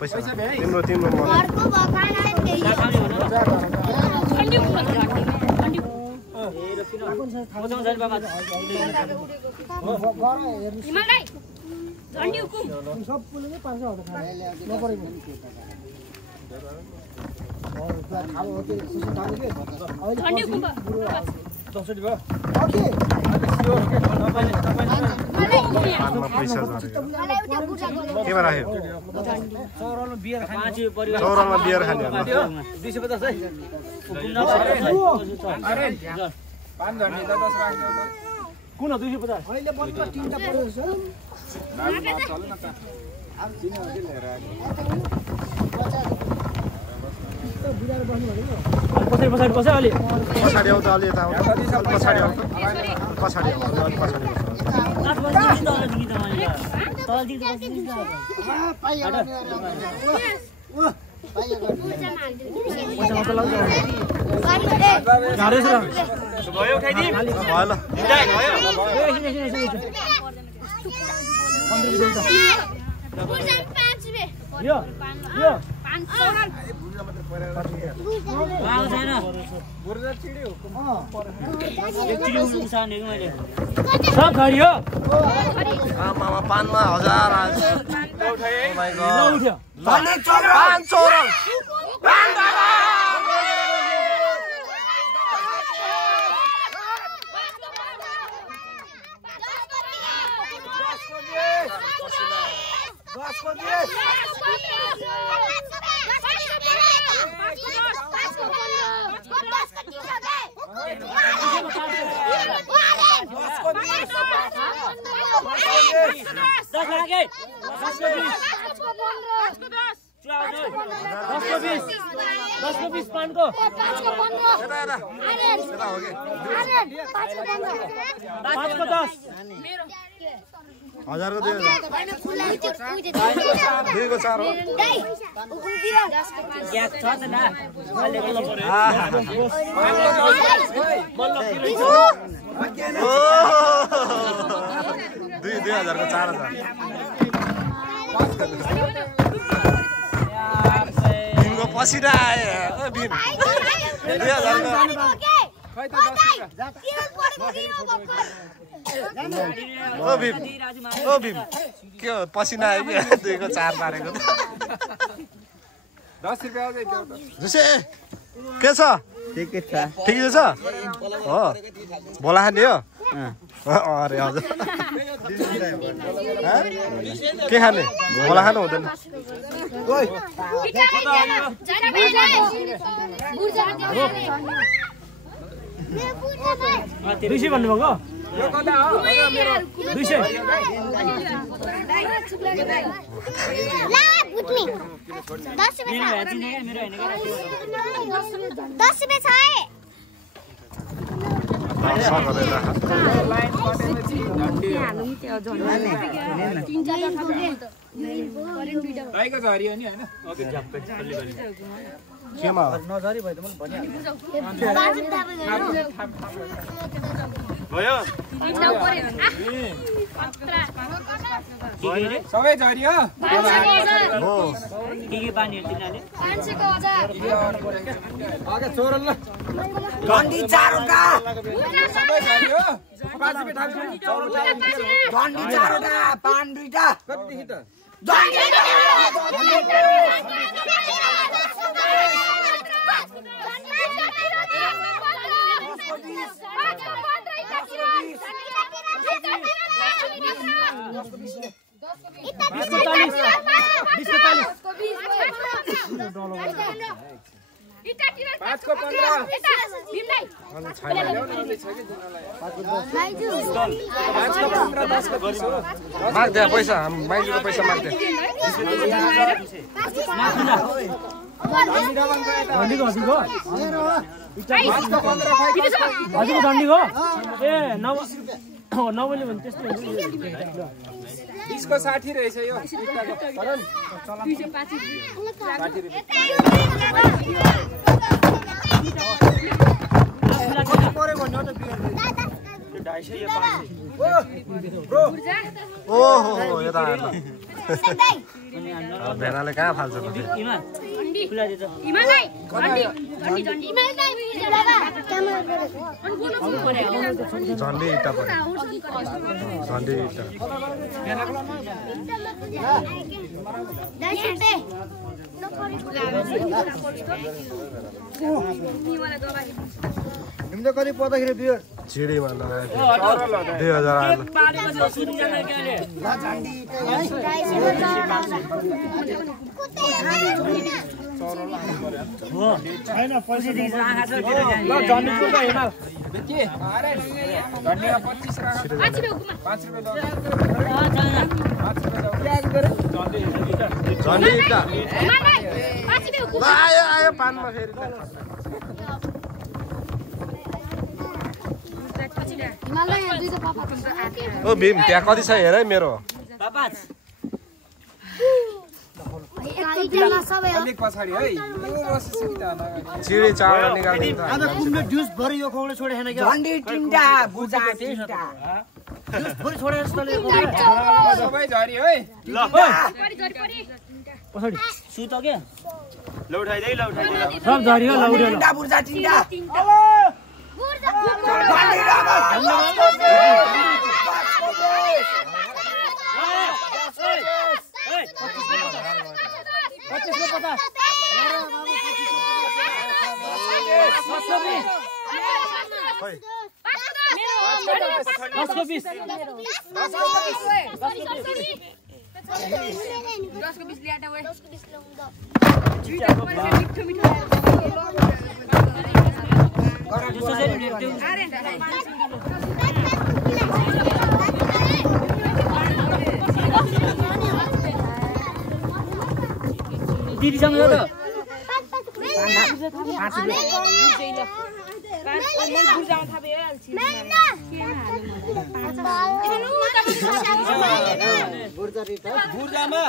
पैसा तिम्रो के राख्यो चौरामा बियर खाने कुन 250 अहिले बन्द तीनटा पर्यो सर पछाडि बस्यो अलि पछाडि आउँछ अलि यता आउँछ पछाडि आउँछ पछाडि आउँछ अलि पछाडि पानमा 1000 को 2 को 4 बिनको पसिना आयो बिन 2000 ओ भीम के हो पसिना आयो कि 2 को 4 पारेको 10 रुपैयाँ आउँदै त्यो जुसे के छ ठिकै छ हो बोला खाने हो अरे हजुर के खाने बोला खानु हुँदैन दुई भन्नुभएको सबै झरियो के पानीहरु तिनीले 500 को 1000 आगे छोर ल गण्डी 4 का सबै झरियो 5 रुपैयाँ थाल्छ गण्डी 4 का पान दुईटा कति देखि त माग्दै पैसा माइलीको पैसा माग्दै डन्डीको हजुरको डन्डीको ए 9 भने त्यस्तै हुन्छ 20 को 60 रहेछ यो 205 60 रुपैयाँ ओहो यता आएन भेनाले कहाँ फाल्छ झन्डी इट्टा पर्यो झन्डी इट्टा तिमीले कति पर्दाखेरि बियर चिडीमा लगाएको 2000 आयो छैन पैसा ल झन्डी पुग्छ हिमाल के अरे झन्डीमा 25 राख 5 रुपैयाँ झन्डी इट्टा आयो आयो पानमा फेरि ओ भीम त्यहाँ कति छ हेर है मेरो अलिक पछाडी है चिडी चावल निकाल्दिन्छ आज कुम्ले जुस भरि यो खुवाउने छोडेन के झन्डी टिन्डा बुझा टिन्डा जुस भरि छोडे जस्तो सबै झरी है ल पछाडी सुत के ल उठाइदै सब झरी हो ल उठ्यो टिन्डा बुझा टिन्डा हेलो बुझा दीदी सँग हो त बुर्जामा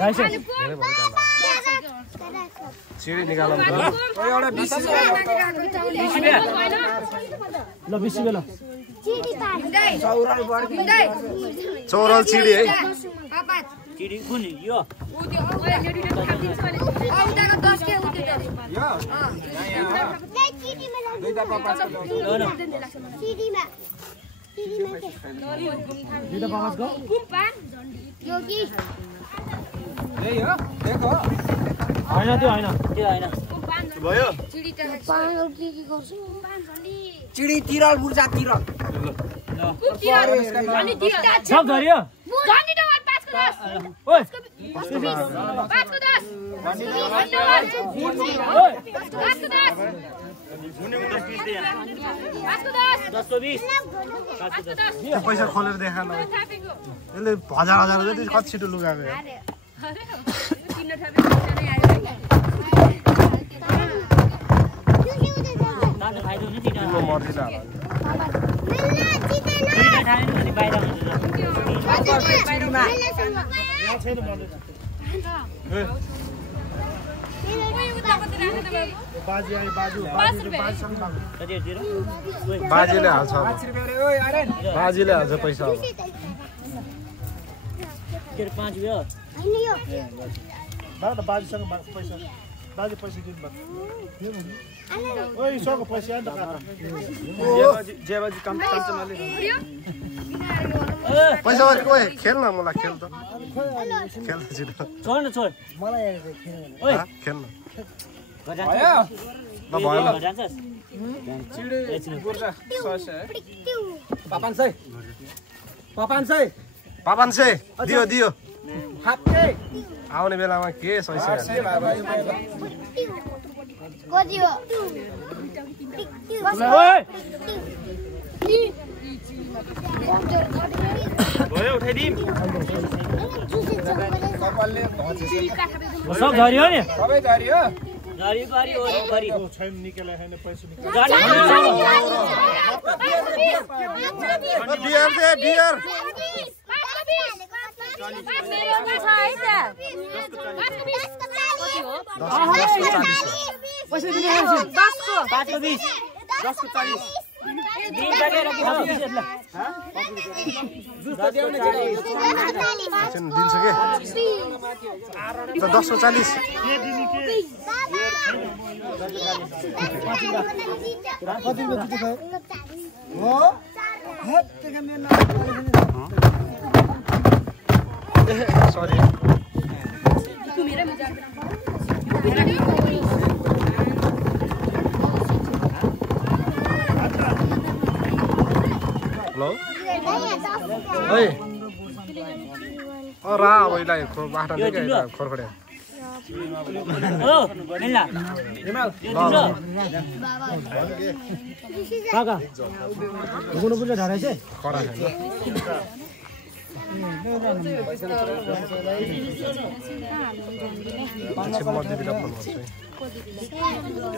250 चिडी निकालौँ त एउटा 20 ल 20 ल चौरल चिडी है चिडी कुन यो हैन त्यो हैन भयो चिडी तिरल बुर्जा तिरल सब धरियो ओइ 10 पैसा खोलेर देखा न यसले हजार जति कति छिटो लुगाको मर्जी त बाजीले हाल्छ बाजीले हाल्छ पैसा 5 भयो बाजीसँग पैसा बाजी पैसा दिनु ओइ सको पैसा अन्त जेबाजी काम चलाले पैसा ओए खेल न मलाई खेल त खेल छिटो छोड न छोड मलाई खेल्नु ओइ खेल न भयो ल भयो ल जान्छस् चिडी बुर्जा 500 500 दियो हाप्के आउने बेलामा के सैसे भयो उठाइदिम कपालले सब झरियो नि सबै झरियो Dari bari ori bari. छैन निकेला हैन पैसा निकाल बियर दे beer Sorry. Hello? Hey. Oh, ra वहीलाई बाटा नि के खरखडे. हो मिल्ला हिमाल काका गुनु पुजा धराइছে खरा छैन. पछि मर्दै बिना फोन गर्छु.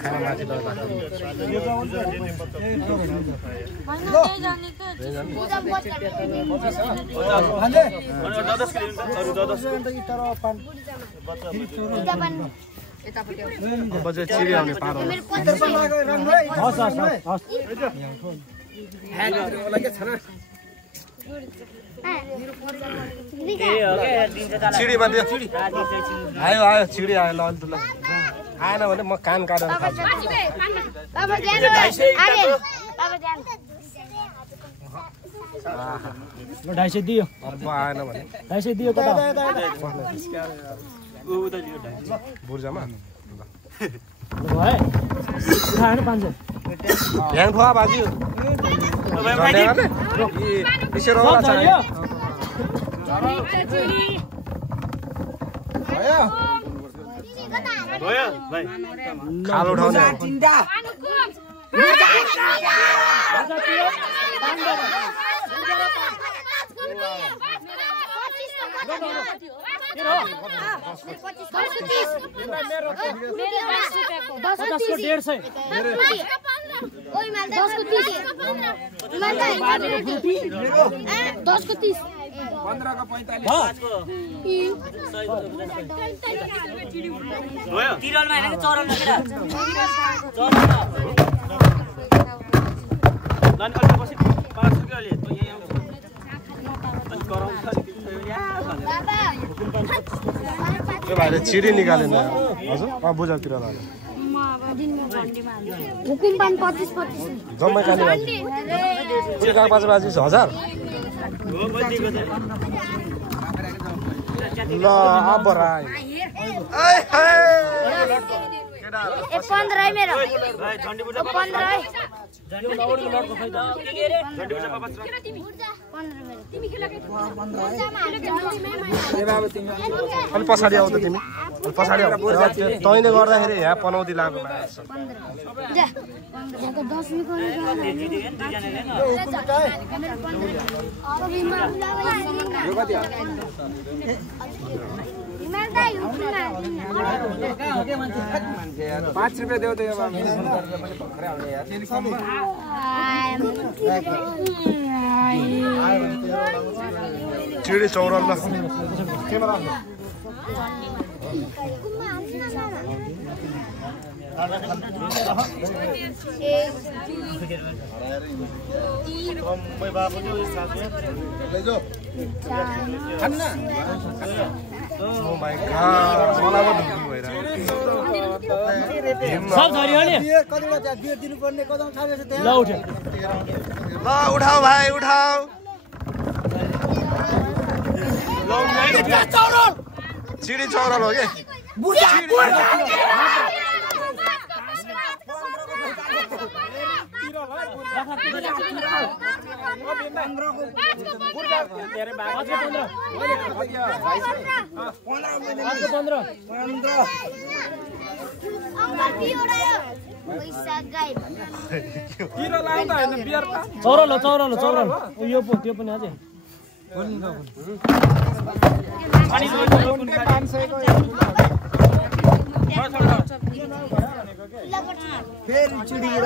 खाना माथि लगा. बजे चिरी आउने पारो. चिडी माथि आयो आयो चिडी आयो ल अन्त ल आएन भने म कान काटेर खान्छु. ल 250 दियो अब आएन भने 250 दियो कता बुर्जामा भयो खाएन 500 ह्याङ खुवा बाजी इसरो खाल उठाउने त्यो भाइले चिडी निकालेन हजुर बुझातिर लाग्यो जम्मै खाने बाजी कागज बाजी 1000 ल अब राय 15 है मेरो 15 है अनि पछाडि आउ त तिमी पछाडि आउ तैँले गर्दाखेरि यहाँ पनौती लाग्यो ₹5 देऊ त चिडी चौरल ल क्यामेरा Oh my god, मलाई पो ढुक्नु भइरहेको सब झरियो नि कतिवटा त्यहाँ बियर दिनुपर्ने कदम थालेछ त्यहाँ ल उठ्यो ल उठाऊ भाइ उठाऊ चिडी चौरल हो के चौरल चौरल यो पो त्यो पनि अझै फेरि चिडिएर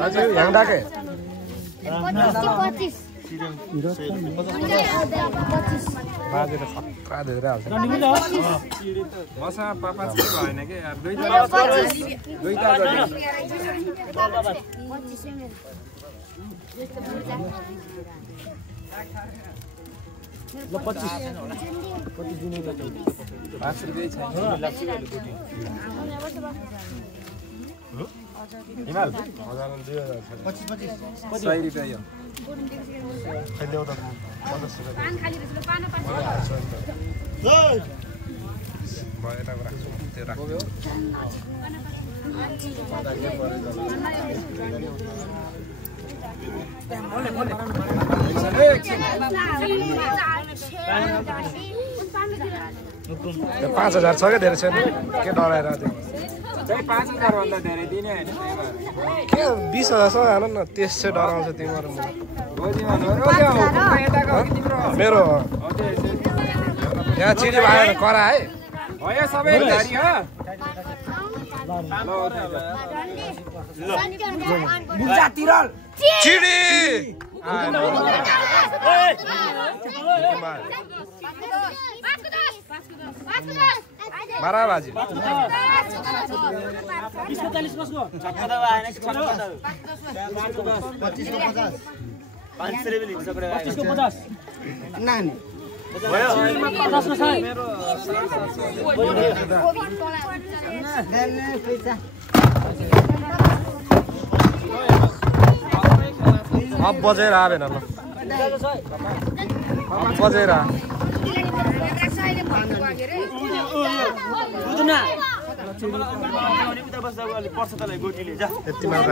हजुर ह्याङडाकै 25 बाजे त खतरा धेरै हाल्छ मसँग पापा चाहिँ भएन के यार दुईटा ल 25 दिने त 5 रुपैयाँ छैन हिमाल 100 रुपैयाँ यो ल्याउ त 50 भएन राख्छु त्यो राख्छु त्यो 5000 छ क्या धेरै छैन के डराएर त्यो 5000 भन्दा धेरै दिने हैन के 20000 सँग हाल न त्यस चाहिँ डराउँछ तिम्रो मेरो यहाँ चिडी भाइ करा है भयो सबै धरी हो मुजा तिरल चिडी बारा बाजी 20 को 40 कसको छक्का दबा आएन कि छक्का दबा 25 को 50 500 रुपैयाँ लिन्छ कडा 25 को 50 नानी भयो 50 को छ मेरो अब बजेर आवेन ल अब बजेर यति मात्र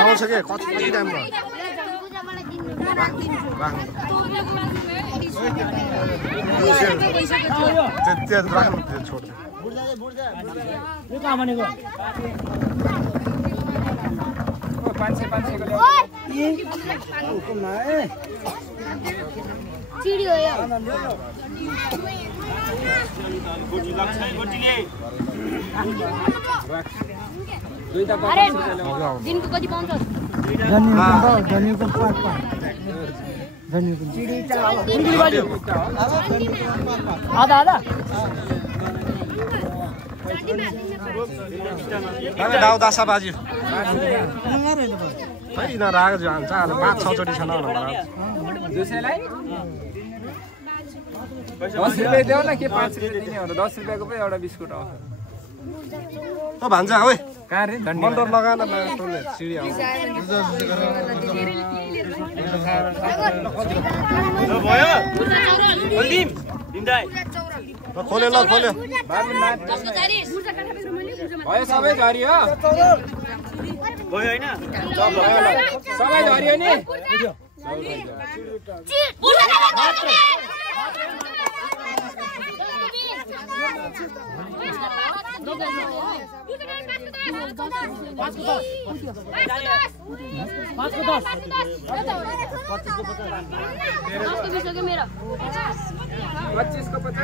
आउँछ के कति टाइम भयो राख्नु छोड यो कहाँ भनेको 500 चिडी हो यो गोटी लाग्छ गोटीले अरे दिनको कति पाउँछ धनीको पाक धनीको चिडी आधा आधा डाउ दासा बाजी खै नराग जान्छ 5-6 चोटि छ न दुसैलाई 10 रुपैयाँ देऊ न के 5 रुपैयाँ दिने हो 10 रुपैयाँको पनि एउटा बिस्कुट आउँछ ओ भान्जा ओइ कहाँ रे मन्डर लगा न माटोले सिडी आउँछ भयो अन्तिम दिन्दाइ खोल्यो ल खोल्यो भयो सबै झरी हो भयो हैन सबै झरी हो नि मेरो 25 को 50